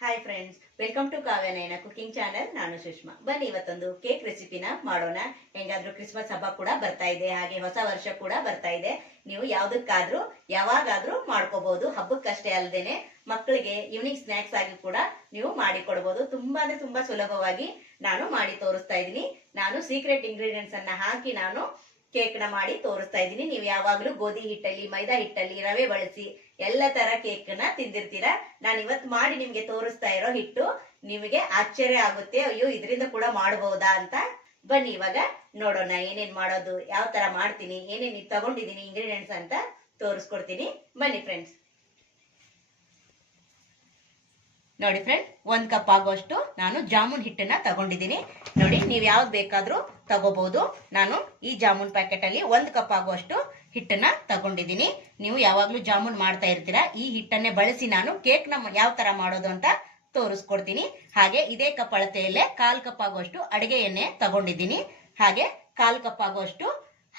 Hi friends, welcome to Kavya Nayana cooking channel. ನಾನು ಸುಷ್ಮಾ. ಬನ್ನಿ ಇವತ್ತೊಂದು ಕೇಕ್ ರೆಸಿಪಿನ ಮಾಡೋಣ. ಹೆಂಗಾದ್ರೂ ಕ್ರಿಸ್ಮಸ್ ಹಬ್ಬ ಕೂಡ ಬರ್ತಾ ಇದೆ, ಹಾಗೆ ಹೊಸ ವರ್ಷ ಕೂಡ ಬರ್ತಾ ಇದೆ. ನೀವು ಯಾವ್ದಕ್ಕಾದ್ರೂ ಯಾವಾಗಾದ್ರೂ ಮಾಡ್ಕೋಬಹುದು. ಹಬ್ಬಕ್ಕಷ್ಟೇ ಅಲ್ಲದೇನೆ ಮಕ್ಕಳಿಗೆ ಈವ್ನಿಂಗ್ ಸ್ನಾಕ್ಸ್ ಆಗಿ ಕೂಡ ನೀವು ಮಾಡಿ ಕೊಡಬಹುದು. ತುಂಬಾ ಅಂದ್ರೆ ತುಂಬಾ ಸುಲಭವಾಗಿ ನಾನು ಮಾಡಿ ತೋರಿಸ್ತಾ ಇದ್ದೀನಿ. ನಾನು ಸೀಕ್ರೆಟ್ ಇಂಗ್ರೀಡಿಯೆಂಟ್ಸ್ ಅನ್ನ ಹಾಕಿ ನಾನು ಕೇಕ್ ನ ಮಾಡಿ ತೋರಿಸ್ತಾ ಇದ್ದೀನಿ. ನೀವು ಯಾವಾಗ್ಲೂ ಗೋಧಿ ಹಿಟ್ಟಲ್ಲಿ, ಮೈದಾ ಹಿಟ್ಟಲ್ಲಿ, ರವೆ ಬಳಸಿ ಎಲ್ಲ ತರ ಕೇಕ್ ನ ತಿಂದಿರ್ತೀರಾ. ನಾನು ಇವತ್ತು ಮಾಡಿ ನಿಮ್ಗೆ ತೋರಿಸ್ತಾ ಇರೋ ಹಿಟ್ಟು ನಿಮಗೆ ಆಶ್ಚರ್ಯ ಆಗುತ್ತೆ, ಅಯ್ಯೋ ಇದರಿಂದ ಕೂಡ ಮಾಡಬಹುದಾ ಅಂತ. ಬನ್ನಿ ಇವಾಗ ನೋಡೋಣ ಏನೇನ್ ಮಾಡೋದು, ಯಾವ ತರ ಮಾಡ್ತೀನಿ, ಏನೇನ್ ತಗೊಂಡಿದೀನಿ ಇಂಗ್ರೀಡಿಯೆಂಟ್ಸ್ ಅಂತ ತೋರಿಸ್ಕೊಡ್ತೀನಿ. ಬನ್ನಿ ಫ್ರೆಂಡ್ಸ್. ನೋಡಿ ಫ್ರೆಂಡ್, 1 ಕಪ್ ಆಗುವಷ್ಟು ನಾನು ಜಾಮೂನ್ ಹಿಟ್ಟನ್ನ ತಗೊಂಡಿದ್ದೀನಿ. ನೋಡಿ, ನೀವು ಯಾವ್ದು ಬೇಕಾದ್ರೂ ತಗೋಬಹುದು. ನಾನು ಈ ಜಾಮೂನ್ ಪ್ಯಾಕೆಟ್ ಅಲ್ಲಿ 1 ಕಪ್ ಆಗುವಷ್ಟು ಹಿಟ್ಟನ್ನ ತಗೊಂಡಿದ್ದೀನಿ. ನೀವು ಯಾವಾಗ್ಲೂ ಜಾಮೂನ್ ಮಾಡ್ತಾ ಇರ್ತೀರಾ, ಈ ಹಿಟ್ಟನ್ನೇ ಬಳಸಿ ನಾನು ಕೇಕ್ ನ ಯಾವ ತರ ಮಾಡೋದು ಅಂತ ತೋರಿಸ್ಕೊಡ್ತೀನಿ. ಹಾಗೆ ಇದೇ ಕಪ್ ಅಳತೆಯಲ್ಲೇ 1/4 ಕಪ್ ಆಗುವಷ್ಟು ಅಡಿಗೆ ಎಣ್ಣೆ ತಗೊಂಡಿದ್ದೀನಿ. ಹಾಗೆ 1/4 ಕಪ್ ಆಗುವಷ್ಟು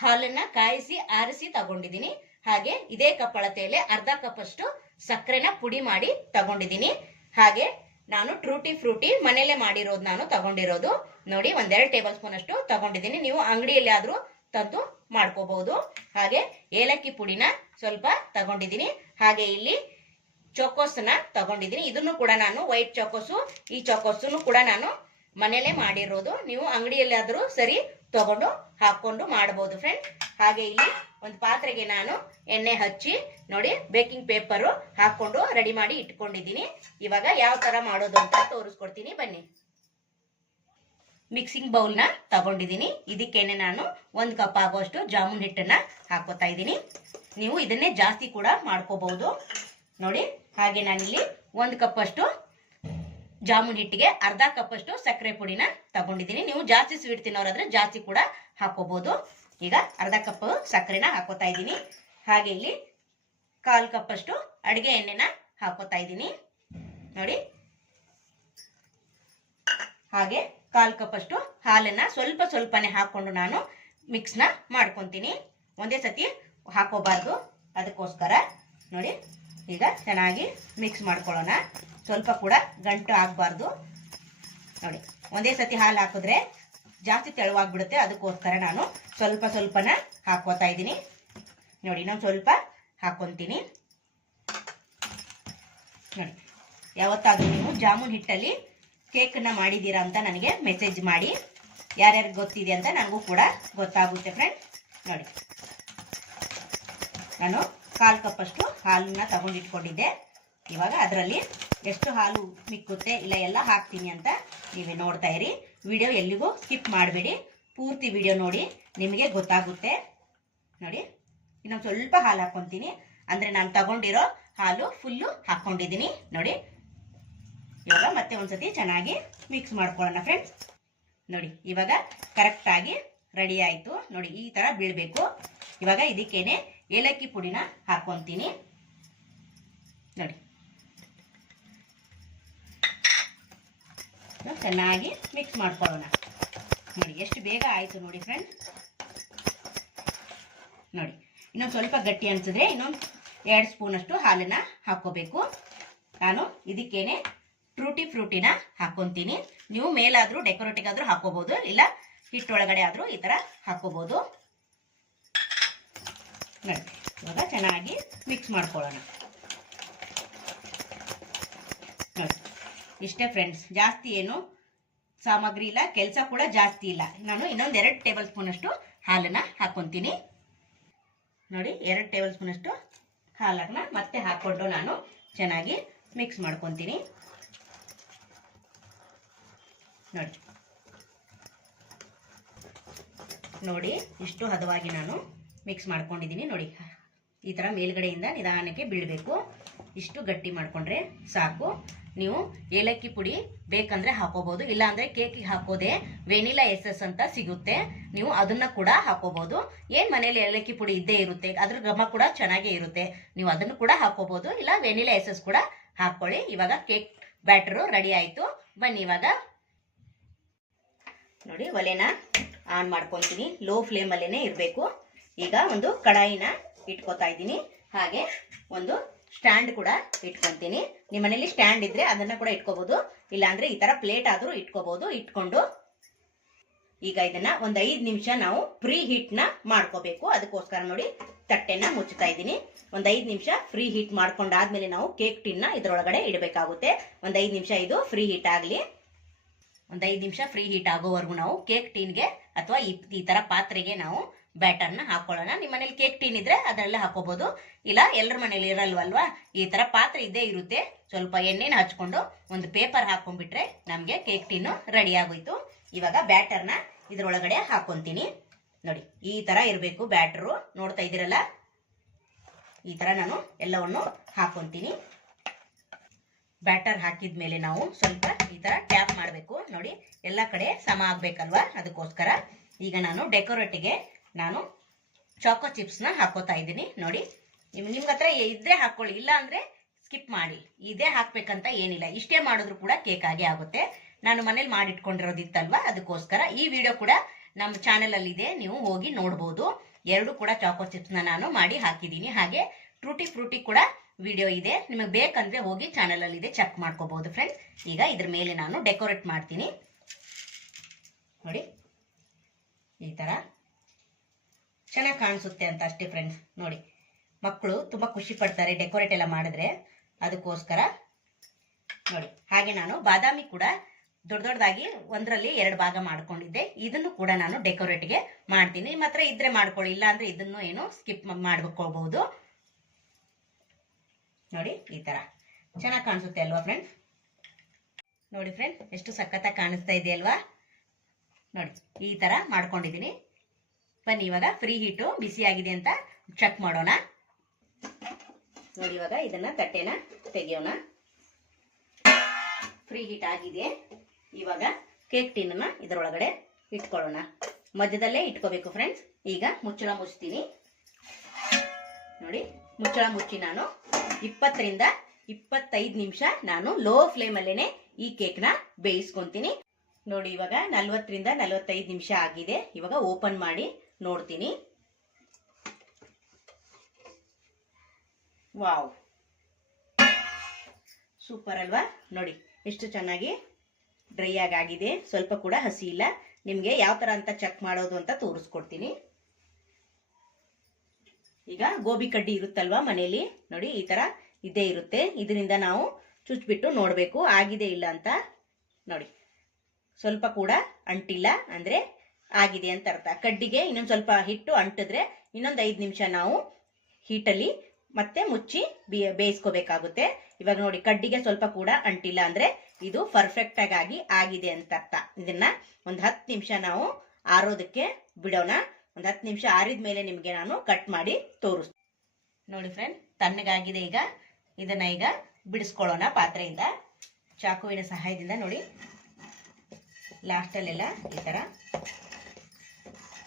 ಹಾಲನ್ನ ಕಾಯಿಸಿ ಆರಿಸಿ ತಗೊಂಡಿದ್ದೀನಿ. ಹಾಗೆ ಇದೇ ಕಪ್ ಅಳತೆಯಲ್ಲೇ ಅರ್ಧ ಕಪ್ ಅಷ್ಟು ಸಕ್ಕರೆನ ಪುಡಿ ಮಾಡಿ ತಗೊಂಡಿದ್ದೀನಿ. ಹಾಗೆ ನಾನು ಟ್ರೂಟಿ ಫ್ರೂಟಿ ಮನೇಲೆ ಮಾಡಿರೋದು ನಾನು ತಗೊಂಡಿರೋದು. ನೋಡಿ, 1-2 ಟೇಬಲ್ ಸ್ಪೂನ್ ಅಷ್ಟು ತಗೊಂಡಿದ್ದೀನಿ. ನೀವು ಅಂಗಡಿಯಲ್ಲಿ ಆದ್ರೂ ತಂದು ಮಾಡ್ಕೋಬಹುದು. ಹಾಗೆ ಏಲಕ್ಕಿ ಪುಡಿನ ಸ್ವಲ್ಪ ತಗೊಂಡಿದ್ದೀನಿ. ಹಾಗೆ ಇಲ್ಲಿ ಚೋಕೋಸ್ನ ತಗೊಂಡಿದ್ದೀನಿ. ಇದನ್ನು ಕೂಡ ನಾನು ವೈಟ್ ಚೋಕೋಸು, ಈ ಚೋಕೋಸನ್ನು ಕೂಡ ನಾನು ಮನೇಲೆ ಮಾಡಿರೋದು. ನೀವು ಅಂಗಡಿಯಲ್ಲಿ ಆದ್ರೂ ಸರಿ ತಗೊಂಡು ಹಾಕೊಂಡು ಮಾಡಬಹುದು ಫ್ರೆಂಡ್. ಹಾಗೆ ಇಲ್ಲಿ ಒಂದು ಪಾತ್ರೆಗೆ ನಾನು ಎಣ್ಣೆ ಹಚ್ಚಿ ನೋಡಿ ಬೇಕಿಂಗ್ ಪೇಪರ್ ಹಾಕೊಂಡು ರೆಡಿ ಮಾಡಿ ಇಟ್ಕೊಂಡಿದ್ದೀನಿ. ಇವಾಗ ಯಾವ ತರ ಮಾಡೋದು ಅಂತ ತೋರಿಸ್ಕೊಡ್ತೀನಿ ಬನ್ನಿ. ಮಿಕ್ಸಿಂಗ್ ಬೌಲ್ ನ ತಗೊಂಡಿದ್ದೀನಿ. ಇದಕ್ಕೇನೆ ನಾನು 1 ಕಪ್ ಆಗುವಷ್ಟು ಜಾಮೂನ್ ಹಿಟ್ಟನ್ನ ಹಾಕೋತಾ ಇದ್ದೀನಿ. ನೀವು ಇದನ್ನೇ ಜಾಸ್ತಿ ಕೂಡ ಮಾಡ್ಕೋಬಹುದು. ನೋಡಿ, ಹಾಗೆ ನಾನಿಲ್ಲಿ 1 ಕಪ್ ಅಷ್ಟು ಜಾಮೂನ್ ಹಿಟ್ಟಿಗೆ ಅರ್ಧ ಕಪ್ ಅಷ್ಟು ಸಕ್ಕರೆ ಪುಡಿನ ತಗೊಂಡಿದ್ದೀನಿ. ನೀವು ಜಾಸ್ತಿ ಸ್ವೀಟ್ ತಿನ್ನೋರಾದ್ರೆ ಜಾಸ್ತಿ ಕೂಡ ಹಾಕೋಬಹುದು. ಈಗ ಅರ್ಧ ಕಪ್ ಸಕ್ಕರೆನ ಹಾಕೋತಾ ಇದ್ದೀನಿ. ಹಾಗೆ ಇಲ್ಲಿ 1/4 ಕಪ್ ಅಷ್ಟು ಅಡಿಗೆ ಎಣ್ಣೆನ ಹಾಕೋತಾ ಇದ್ದೀನಿ. ನೋಡಿ, ಹಾಗೆ 1/4 ಕಪ್ ಅಷ್ಟು ಹಾಲನ್ನ ಸ್ವಲ್ಪ ಸ್ವಲ್ಪನೇ ಹಾಕೊಂಡು ನಾನು ಮಿಕ್ಸ್ ನ ಮಾಡ್ಕೊಂತೀನಿ. ಒಂದೇ ಸತಿ ಹಾಕೋಬಾರ್ದು, ಅದಕ್ಕೋಸ್ಕರ ನೋಡಿ ಈಗ ಚೆನ್ನಾಗಿ ಮಿಕ್ಸ್ ಮಾಡ್ಕೊಳ್ಳೋಣ. ಸ್ವಲ್ಪ ಕೂಡ ಗಂಟು ಆಗಬಾರ್ದು. ನೋಡಿ, ಒಂದೇ ಸತಿ ಹಾಲು ಹಾಕಿದ್ರೆ ಜಾಸ್ತಿ ತೆಳುವಾಗ್ಬಿಡುತ್ತೆ, ಅದಕ್ಕೋಸ್ಕರ ನಾನು ಸ್ವಲ್ಪ ಸ್ವಲ್ಪನ ಹಾಕೋತಾ ಇದ್ದೀನಿ. ನೋಡಿ, ಇನ್ನೊಂದು ಸ್ವಲ್ಪ ಹಾಕೊಂತೀನಿ. ನೋಡಿ, ಯಾವತ್ತಾದ್ರೂ ನೀವು ಜಾಮೂನ್ ಹಿಟ್ಟಲ್ಲಿ ಕೇಕನ್ನ ಮಾಡಿದ್ದೀರಾ ಅಂತ ನನಗೆ ಮೆಸೇಜ್ ಮಾಡಿ. ಯಾರ್ಯಾರಿಗೆ ಗೊತ್ತಿದೆ ಅಂತ ನನಗೂ ಕೂಡ ಗೊತ್ತಾಗುತ್ತೆ ಫ್ರೆಂಡ್. ನೋಡಿ, ನಾನು 1/4 ಕಪ್ ಅಷ್ಟು ಹಾಲನ್ನ ತಗೊಂಡಿಟ್ಕೊಂಡಿದ್ದೆ. ಇವಾಗ ಅದರಲ್ಲಿ ಎಷ್ಟು ಹಾಲು ಮಿಕ್ಕುತ್ತೆ ಇಲ್ಲ ಎಲ್ಲ ಹಾಕ್ತೀನಿ ಅಂತ ನೀವೇ ನೋಡ್ತಾ ಇರಿ. ವಿಡಿಯೋ ಎಲ್ಲಿಗೂ ಸ್ಕಿಪ್ ಮಾಡಬೇಡಿ, ಪೂರ್ತಿ ವಿಡಿಯೋ ನೋಡಿ, ನಿಮಗೆ ಗೊತ್ತಾಗುತ್ತೆ. ನೋಡಿ, ಇನ್ನೊಂದು ಸ್ವಲ್ಪ ಹಾಲು ಹಾಕ್ಕೊಂತೀನಿ. ಅಂದರೆ ನಾನು ತಗೊಂಡಿರೋ ಹಾಲು ಫುಲ್ಲು ಹಾಕ್ಕೊಂಡಿದ್ದೀನಿ. ನೋಡಿ, ಇವಾಗ ಮತ್ತೆ ಒಂದ್ಸತಿ ಚೆನ್ನಾಗಿ ಮಿಕ್ಸ್ ಮಾಡ್ಕೊಳ್ಳೋಣ ಫ್ರೆಂಡ್ಸ್. ನೋಡಿ, ಇವಾಗ ಕರೆಕ್ಟಾಗಿ ರೆಡಿ ಆಯಿತು. ನೋಡಿ, ಈ ಥರ ಬೀಳಬೇಕು. ಇವಾಗ ಇದಕ್ಕೇನೆ ಏಲಕ್ಕಿ ಪುಡಿನ ಹಾಕ್ಕೊಂತೀನಿ. ನೋಡಿ, ಚೆನ್ನಾಗಿ ಮಿಕ್ಸ್ ಮಾಡ್ಕೊಳ್ಳೋಣ. ನೋಡಿ, ಎಷ್ಟು ಬೇಗ ಆಯಿತು ನೋಡಿ ಫ್ರೆಂಡ್. ನೋಡಿ, ಇನ್ನೊಂದು ಸ್ವಲ್ಪ ಗಟ್ಟಿ ಅನ್ಸಿದ್ರೆ ಇನ್ನೊಂದು 2 ಸ್ಪೂನ್ ಅಷ್ಟು ಹಾಲನ್ನ ಹಾಕೋಬೇಕು. ನಾನು ಇದಕ್ಕೇನೆ ಟ್ರೂಟಿ ಫ್ರೂಟಿನ ಹಾಕೊಂತೀನಿ. ನೀವು ಮೇಲಾದ್ರೂ ಡೆಕೋರೇಟಿಗೆ ಆದ್ರೂ ಹಾಕೋಬಹುದು, ಇಲ್ಲ ಹಿಟ್ಟೊಳಗಡೆ ಆದ್ರೂ ಈ ತರ ಹಾಕೋಬಹುದು. ನೋಡಿ, ಇವಾಗ ಚೆನ್ನಾಗಿ ಮಿಕ್ಸ್ ಮಾಡ್ಕೊಳ್ಳೋಣ. ನೋಡಿ, ಇಷ್ಟೇ ಫ್ರೆಂಡ್ಸ್, ಜಾಸ್ತಿ ಏನು ಸಾಮಗ್ರಿ ಇಲ್ಲ, ಕೆಲಸ ಕೂಡ ಜಾಸ್ತಿ ಇಲ್ಲ. ನಾನು ಇನ್ನೊಂದು 2 ಟೇಬಲ್ ಸ್ಪೂನ್ ಅಷ್ಟು ಹಾಲನ್ನ ಹಾಕೊಂತೀನಿ. ನೋಡಿ, 2 ಟೇಬಲ್ ಸ್ಪೂನ್ ಅಷ್ಟು ಹಾಲನ್ನ ಮತ್ತೆ ಹಾಕೊಂಡು ನಾನು ಚೆನ್ನಾಗಿ ಮಿಕ್ಸ್ ಮಾಡ್ಕೊತೀನಿ. ನೋಡಿ, ನೋಡಿ ಇಷ್ಟು ಹದವಾಗಿ ನಾನು ಮಿಕ್ಸ್ ಮಾಡ್ಕೊಂಡಿದ್ದೀನಿ. ನೋಡಿ, ಈ ಥರ ಮೇಲ್ಗಡೆಯಿಂದ ನಿಧಾನಕ್ಕೆ ಬೀಳಬೇಕು. ಇಷ್ಟು ಗಟ್ಟಿ ಮಾಡ್ಕೊಂಡ್ರೆ ಸಾಕು. ನೀವು ಏಲಕ್ಕಿ ಪುಡಿ ಬೇಕಂದ್ರೆ ಹಾಕೋಬಹುದು, ಇಲ್ಲಾಂದ್ರೆ ಕೇಕಿಗೆ ಹಾಕೋದೆ ವೆನಿಲಾ ಎಸೆನ್ಸ್ ಅಂತ ಸಿಗುತ್ತೆ, ನೀವು ಅದನ್ನ ಕೂಡ ಹಾಕೋಬಹುದು. ಏನ್ ಮನೇಲಿ ಏಲಕ್ಕಿ ಪುಡಿ ಇದ್ದೇ ಇರುತ್ತೆ, ಅದ್ರ ಘಮ ಕೂಡ ಚೆನ್ನಾಗೇ ಇರುತ್ತೆ. ನೀವು ಅದನ್ನು ಕೂಡ ಹಾಕೋಬಹುದು, ಇಲ್ಲ ವೆನಿಲಾ ಎಸೆನ್ಸ್ ಕೂಡ ಹಾಕೊಳ್ಳಿ. ಇವಾಗ ಕೇಕ್ ಬ್ಯಾಟರು ರೆಡಿ ಆಯ್ತು. ಬನ್ನಿ ಇವಾಗ ನೋಡಿ, ಒಲೆನ ಆನ್ ಮಾಡ್ಕೊತೀನಿ. ಲೋ ಫ್ಲೇಮ್ ಅಲ್ಲೇನೆ ಇರಬೇಕು. ಈಗ ಒಂದು ಕಡಾಯಿನ ಇಟ್ಕೋತಾ ಇದ್ದೀನಿ. ಹಾಗೆ ಒಂದು ಸ್ಟ್ಯಾಂಡ್ ಕೂಡ ಇಟ್ಕೊಂತೀನಿ. ನಿಮ್ಮ ಮನೇಲಿ ಸ್ಟ್ಯಾಂಡ್ ಇದ್ರೆ ಅದನ್ನ ಕೂಡ ಇಟ್ಕೋಬಹುದು, ಇಲ್ಲಾಂದ್ರೆ ಈ ತರ ಪ್ಲೇಟ್ ಆದ್ರೂ ಇಟ್ಕೋಬಹುದು. ಇಟ್ಕೊಂಡು ಈಗ ಇದನ್ನ ಒಂದ್ 5 ನಿಮಿಷ ನಾವು ಫ್ರೀ ಹೀಟ್ ನ ಮಾಡ್ಕೋಬೇಕು. ಅದಕ್ಕೋಸ್ಕರ ನೋಡಿ ತಟ್ಟೆನ ಮುಚ್ಚುತ್ತಾ ಇದ್ದೀನಿ. ಒಂದ್ 5 ನಿಮಿಷ ಫ್ರೀ ಹೀಟ್ ಮಾಡ್ಕೊಂಡಾದ್ಮೇಲೆ ನಾವು ಕೇಕ್ ಟಿನ್ ನ ಇದ್ರೊಳಗಡೆ ಇಡಬೇಕಾಗುತ್ತೆ. ಒಂದ್ 5 ನಿಮಿಷ ಇದು ಫ್ರೀ ಹೀಟ್ ಆಗ್ಲಿ. ಒಂದ್ 5 ನಿಮಿಷ ಫ್ರೀ ಹೀಟ್ ಆಗೋವರೆಗೂ ನಾವು ಕೇಕ್ ಟೀನ್ಗೆ ಅಥವಾ ಈ ತರ ಪಾತ್ರೆಗೆ ನಾವು ಬ್ಯಾಟರ್ನ ಹಾಕೊಳ್ಳೋಣ. ನಿಮ್ಮ ಮನೇಲಿ ಕೇಕ್ ಟೀನ್ ಇದ್ರೆ ಅದರಲ್ಲೇ ಹಾಕೋಬಹುದು, ಇಲ್ಲ ಎಲ್ಲರ ಮನೇಲಿ ಇರಲ್ವಲ್ವಾ, ಈ ತರ ಪಾತ್ರೆ ಇದ್ದೇ ಇರುತ್ತೆ. ಸ್ವಲ್ಪ ಎಣ್ಣೆನ ಹಚ್ಕೊಂಡು ಒಂದು ಪೇಪರ್ ಹಾಕೊಂಡ್ಬಿಟ್ರೆ ನಮ್ಗೆ ಕೇಕ್ ಟೀನು ರೆಡಿ ಆಗೋಯ್ತು. ಇವಾಗ ಬ್ಯಾಟರ್ನ ಇದ್ರೊಳಗಡೆ ಹಾಕೊಂತೀನಿ. ನೋಡಿ ಈ ತರ ಇರಬೇಕು ಬ್ಯಾಟರು, ನೋಡ್ತಾ ಇದ್ದೀರಲ್ಲ, ಈ ತರ ನಾನು ಎಲ್ಲವನ್ನು ಹಾಕೊಂತೀನಿ. ಬ್ಯಾಟರ್ ಹಾಕಿದ್ಮೇಲೆ ನಾವು ಸ್ವಲ್ಪ ಈ ತರ ಟ್ಯಾಪ್ ಮಾಡಬೇಕು. ನೋಡಿ ಎಲ್ಲ ಕಡೆ ಸಮ ಆಗ್ಬೇಕಲ್ವಾ, ಅದಕ್ಕೋಸ್ಕರ ಈಗ ನಾನು ಡೆಕೋರೇಟಿಗೆ ನಾನು ಚಾಕೋ ಚಿಪ್ಸ್ ನ ಹಾಕೋತಾ ಇದ್ದೀನಿ. ನೋಡಿ ನಿಮ್ಗೆ ಹತ್ರ ಇದ್ರೆ ಹಾಕೊಳ್ಳಿ, ಇಲ್ಲ ಅಂದ್ರೆ ಸ್ಕಿಪ್ ಮಾಡಿ. ಇದೇ ಹಾಕ್ಬೇಕಂತ ಏನಿಲ್ಲ, ಇಷ್ಟೇ ಮಾಡಿದ್ರು ಕೂಡ ಕೇಕ್ ಆಗೇ ಆಗುತ್ತೆ. ನಾನು ಮನೇಲಿ ಮಾಡಿಟ್ಕೊಂಡಿರೋದಿತ್ತಲ್ವಾ, ಅದಕ್ಕೋಸ್ಕರ ಈ ವಿಡಿಯೋ ಕೂಡ ನಮ್ಮ ಚಾನೆಲ್ ಅಲ್ಲಿ ಇದೆ, ನೀವು ಹೋಗಿ ನೋಡ್ಬೋದು. ಎರಡು ಕೂಡ ಚಾಕೋ ಚಿಪ್ಸ್ ನ ನಾನು ಮಾಡಿ ಹಾಕಿದ್ದೀನಿ. ಹಾಗೆ ಟೂಟಿ ಫ್ರೂಟಿ ಕೂಡ ವಿಡಿಯೋ ಇದೆ, ನಿಮಗೆ ಬೇಕಂದ್ರೆ ಹೋಗಿ ಚಾನೆಲ್ ಅಲ್ಲಿ ಇದೆ, ಚೆಕ್ ಮಾಡ್ಕೋಬಹುದು ಫ್ರೆಂಡ್ಸ್. ಈಗ ಇದ್ರ ಮೇಲೆ ನಾನು ಡೆಕೋರೇಟ್ ಮಾಡ್ತೀನಿ. ನೋಡಿ ಈ ತರ ಚೆನ್ನಾಗಿ ಕಾಣಿಸುತ್ತೆ ಅಂತ ಅಷ್ಟೇ ಫ್ರೆಂಡ್ಸ್. ನೋಡಿ ಮಕ್ಕಳು ತುಂಬಾ ಖುಷಿ ಪಡ್ತಾರೆ ಡೆಕೋರೇಟ್ ಎಲ್ಲ ಮಾಡಿದ್ರೆ, ಅದಕ್ಕೋಸ್ಕರ ನೋಡಿ. ಹಾಗೆ ನಾನು ಬಾದಾಮಿ ಕೂಡ ದೊಡ್ಡ ದೊಡ್ಡದಾಗಿ ಒಂದರಲ್ಲಿ 2 ಭಾಗ ಮಾಡ್ಕೊಂಡಿದ್ದೆ. ಇದನ್ನು ಕೂಡ ನಾನು ಡೆಕೋರೇಟ್ಗೆ ಮಾಡ್ತೀನಿ. ನಿಮ್ಮ ಹತ್ರ ಇದ್ರೆ ಮಾಡ್ಕೊಳ್ಳಿ, ಇಲ್ಲ ಅಂದ್ರೆ ಇದನ್ನು ಏನು ಸ್ಕಿಪ್ ಮಾಡ್ಕೋಬಹುದು. ನೋಡಿ ಈ ತರ ಚೆನ್ನಾಗಿ ಕಾಣಿಸುತ್ತೆ ಅಲ್ವಾ ಫ್ರೆಂಡ್ಸ್. ನೋಡಿ ಫ್ರೆಂಡ್ಸ್ ಎಷ್ಟು ಸಖತ್ತಾಗಿ ಕಾಣಿಸ್ತಾ ಇದೆ ಅಲ್ವಾ. ನೋಡಿ ಈ ತರ ಮಾಡ್ಕೊಂಡಿದ್ದೀನಿ. ಬನ್ನಿ ಇವಾಗ ಫ್ರೀ ಹೀಟು ಬಿಸಿ ಆಗಿದೆ ಅಂತ ಚೆಕ್ ಮಾಡೋಣ. ನೋಡಿ ಇವಾಗ ಇದನ್ನ ತಟ್ಟೆನ ತೆಗೆಯೋಣ. ಫ್ರೀ ಹೀಟ್ ಆಗಿದೆ. ಇವಾಗ ಕೇಕ್ ಟಿನ್ ನ ಇದರೊಳಗಡೆ ಇಟ್ಕೊಳ್ಳೋಣ. ಮಧ್ಯದಲ್ಲೇ ಇಟ್ಕೋಬೇಕು ಫ್ರೆಂಡ್ಸ್. ಈಗ ಮುಚ್ಚಳ ಮುಚ್ತೀನಿ. ನೋಡಿ ಮುಚ್ಚಳ ಮುಚ್ಚಿ ನಾನು 20 ರಿಂದ 25 ನಿಮಿಷ ನಾನು ಲೋ ಫ್ಲೇಮ್ ಅಲ್ಲೇನೆ ಈ ಕೇಕ್ ನ ಬೇಯಿಸ್ಕೊಂತೀನಿ. ನೋಡಿ ಇವಾಗ 40 ರಿಂದ 45 ನಿಮಿಷ ಆಗಿದೆ. ಇವಾಗ ಓಪನ್ ಮಾಡಿ ನೋಡ್ತೀನಿ. ವಾವ್, ಸೂಪರ್ ಅಲ್ವಾ. ನೋಡಿ ಎಷ್ಟು ಚೆನ್ನಾಗಿ ಡ್ರೈ ಆಗಿದೆ, ಸ್ವಲ್ಪ ಕೂಡ ಹಸಿ ಇಲ್ಲ. ನಿಮ್ಗೆ ಯಾವ ತರ ಅಂತ ಚೆಕ್ ಮಾಡೋದು ಅಂತ ತೋರಿಸ್ಕೊಡ್ತೀನಿ. ಈಗ ಗೋಬಿ ಕಡ್ಡಿ ಇರುತ್ತಲ್ವಾ ಮನೆಯಲ್ಲಿ, ನೋಡಿ ಈ ತರ ಇದೇ ಇರುತ್ತೆ. ಇದರಿಂದ ನಾವು ಚುಚ್ಬಿಟ್ಟು ನೋಡ್ಬೇಕು ಆಗಿದೆ ಇಲ್ಲ ಅಂತ. ನೋಡಿ ಸ್ವಲ್ಪ ಕೂಡ ಅಂಟಿಲ್ಲ ಅಂದ್ರೆ ಆಗಿದೆ ಅಂತ ಅರ್ಥ. ಕಡ್ಡಿಗೆ ಇನ್ನೊಂದು ಸ್ವಲ್ಪ ಹಿಟ್ಟು ಅಂಟಿದ್ರೆ ಇನ್ನೊಂದು 5 ನಿಮಿಷ ನಾವು ಹೀಟಲ್ಲಿ ಮತ್ತೆ ಮುಚ್ಚಿ ಬೇಯಿಸ್ಕೋಬೇಕಾಗುತ್ತೆ. ಇವಾಗ ನೋಡಿ ಕಡ್ಡಿಗೆ ಸ್ವಲ್ಪ ಕೂಡ ಅಂಟಿಲ್ಲ ಅಂದ್ರೆ ಇದು ಪರ್ಫೆಕ್ಟ್ ಆಗಿ ಆಗಿದೆ ಅಂತ ಅರ್ಥ. ಇದನ್ನ ಒಂದು 10 ನಿಮಿಷ ನಾವು ಆರೋದಕ್ಕೆ ಬಿಡೋಣ. ಒಂದು 10 ನಿಮಿಷ ಆರಿದ ಮೇಲೆ ನಿಮ್ಗೆ ನಾನು ಕಟ್ ಮಾಡಿ ತೋರಿಸ್ತೀನಿ. ನೋಡಿ ಫ್ರೆಂಡ್ ತಣ್ಣಗಾಗಿದೆ. ಈಗ ಇದನ್ನ ಈಗ ಬಿಡಿಸ್ಕೊಳ್ಳೋಣ ಪಾತ್ರೆಯಿಂದ ಚಾಕುವಿನ ಸಹಾಯದಿಂದ. ನೋಡಿ ಲಾಸ್ಟಲ್ಲೆಲ್ಲ ಈ ತರ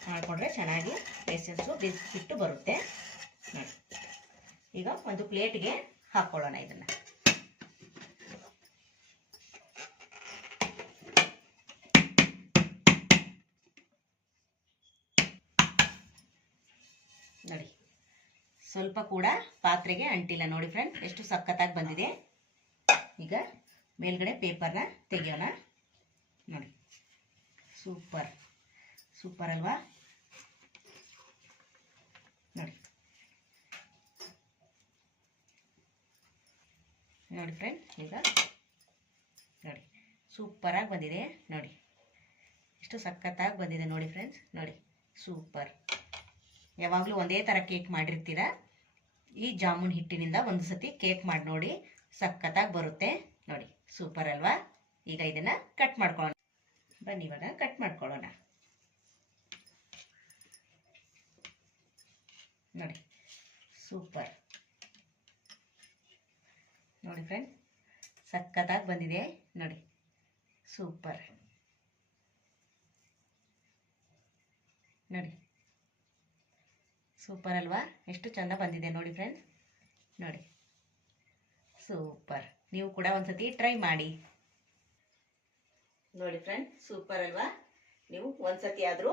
ಮಾಡ್ಕೊಂಡ್ರೆ ಚೆನ್ನಾಗಿ ಎಸೆನ್ಸು ಬಿಟ್ಟು ಬರುತ್ತೆ. ನೋಡಿ ಈಗ ಒಂದು ಪ್ಲೇಟ್ಗೆ ಹಾಕೊಳ್ಳೋಣ ಇದನ್ನ. ನೋಡಿ ಸ್ವಲ್ಪ ಕೂಡ ಪಾತ್ರೆಗೆ ಅಂಟಿಲ್ಲ. ನೋಡಿ ಫ್ರೆಂಡ್ ಎಷ್ಟು ಸಖತ್ತಾಗಿ ಬಂದಿದೆ. ಈಗ ಮೇಲ್ಗಡೆ ಪೇಪರ್ನ ತೆಗೆಯೋಣ. ನೋಡಿ ಸೂಪರ್ ಸೂಪರ್ ಅಲ್ವಾ. ನೋಡಿ ನೋಡಿ ಫ್ರೆಂಡ್ ಈಗ ನೋಡಿ ಸೂಪರ್ ಆಗಿ ಬಂದಿದೆ. ನೋಡಿ ಎಷ್ಟು ಸಖತ್ತಾಗಿ ಬಂದಿದೆ ನೋಡಿ ಫ್ರೆಂಡ್ಸ್. ನೋಡಿ ಸೂಪರ್. ಯಾವಾಗಲೂ ಒಂದೇ ಥರ ಕೇಕ್ ಮಾಡಿರ್ತೀರಾ, ಈ ಜಾಮೂನ್ ಹಿಟ್ಟಿನಿಂದ ಒಂದು ಸತಿ ಕೇಕ್ ಮಾಡಿ ನೋಡಿ, ಸಖತ್ತಾಗಿ ಬರುತ್ತೆ. ನೋಡಿ ಸೂಪರ್ ಅಲ್ವಾ. ಈಗ ಇದನ್ನ ಕಟ್ ಮಾಡ್ಕೊಳ್ಳೋಣ. ಬನ್ನಿ ಇವಾಗ ಕಟ್ ಮಾಡ್ಕೊಳ್ಳೋಣ. ನೋಡಿ ಸೂಪರ್. ನೋಡಿ ಫ್ರೆಂಡ್ ಸಖತ್ತಾಗಿ ಬಂದಿದೆ. ನೋಡಿ ಸೂಪರ್. ನೋಡಿ ಸೂಪರ್ ಅಲ್ವಾ, ಎಷ್ಟು ಚಂದ ಬಂದಿದೆ ನೋಡಿ ಫ್ರೆಂಡ್ಸ್. ನೋಡಿ ಸೂಪರ್. ನೀವು ಕೂಡ ಒಂದ್ಸತಿ ಟ್ರೈ ಮಾಡಿ ನೋಡಿ ಫ್ರೆಂಡ್. ಸೂಪರ್ ಅಲ್ವಾ. ನೀವು ಒಂದ್ಸತಿ ಆದ್ರೂ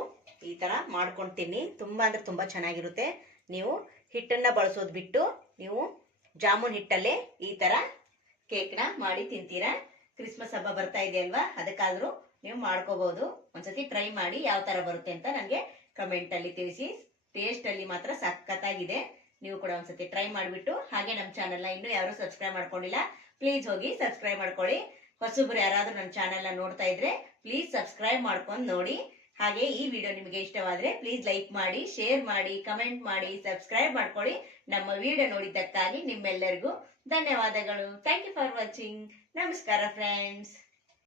ಈ ತರ ಮಾಡ್ಕೊಂಡು ತಿನ್ನಿ, ತುಂಬಾ ಅಂದ್ರೆ ತುಂಬಾ ಚೆನ್ನಾಗಿರುತ್ತೆ. ನೀವು ಹಿಟ್ಟನ್ನ ಬಳಸೋದು ಬಿಟ್ಟು ನೀವು ಜಾಮೂನ್ ಹಿಟ್ಟಲ್ಲೇ ಈ ತರ ಕೇಕ್ನ ಮಾಡಿ ತಿಂತೀರಾ. ಕ್ರಿಸ್ಮಸ್ ಹಬ್ಬ ಬರ್ತಾ ಇದೆ ಅಲ್ವಾ, ಅದಕ್ಕಾದ್ರೂ ನೀವು ಮಾಡ್ಕೋಬಹುದು. ಒಂದ್ಸತಿ ಟ್ರೈ ಮಾಡಿ ಯಾವ ತರ ಬರುತ್ತೆ ಅಂತ ನನಗೆ ಕಮೆಂಟ್ ಅಲ್ಲಿ ತಿಳಿಸಿ. ಟೇಸ್ಟ್ ಅಲ್ಲಿ ಮಾತ್ರ ಸಖತ್ತಾಗಿದೆ. ನೀವು ಕೂಡ ಒಂದ್ಸತಿ ಟ್ರೈ ಮಾಡಿಬಿಟ್ಟು, ಹಾಗೆ ನಮ್ಮ ಚಾನೆಲ್ ನ ಇನ್ನೂ ಯಾರು ಸಬ್ಸ್ಕ್ರೈಬ್ ಮಾಡ್ಕೊಂಡಿಲ್ಲ ಪ್ಲೀಸ್ ಹೋಗಿ ಸಬ್ಸ್ಕ್ರೈಬ್ ಮಾಡ್ಕೊಳ್ಳಿ. ಹೊಸಬ್ರು ಯಾರಾದ್ರೂ ನನ್ನ ಚಾನೆಲ್ ನ ನೋಡ್ತಾ ಇದ್ರೆ ಪ್ಲೀಸ್ ಸಬ್ಸ್ಕ್ರೈಬ್ ಮಾಡ್ಕೊಂಡು ನೋಡಿ. ಹಾಗೆ ಈ ವಿಡಿಯೋ ನಿಮಗೆ ಇಷ್ಟವಾದ್ರೆ ಪ್ಲೀಸ್ ಲೈಕ್ ಮಾಡಿ, ಶೇರ್ ಮಾಡಿ, ಕಮೆಂಟ್ ಮಾಡಿ, ಸಬ್ಸ್ಕ್ರೈಬ್ ಮಾಡ್ಕೊಳ್ಳಿ. ನಮ್ಮ ವಿಡಿಯೋ ನೋಡಿದ್ದಕ್ಕಾಗಿ ನಿಮ್ಮೆಲ್ಲರಿಗೂ ಧನ್ಯವಾದಗಳು. Thank you for watching. ನಮಸ್ಕಾರ ಫ್ರೆಂಡ್ಸ್.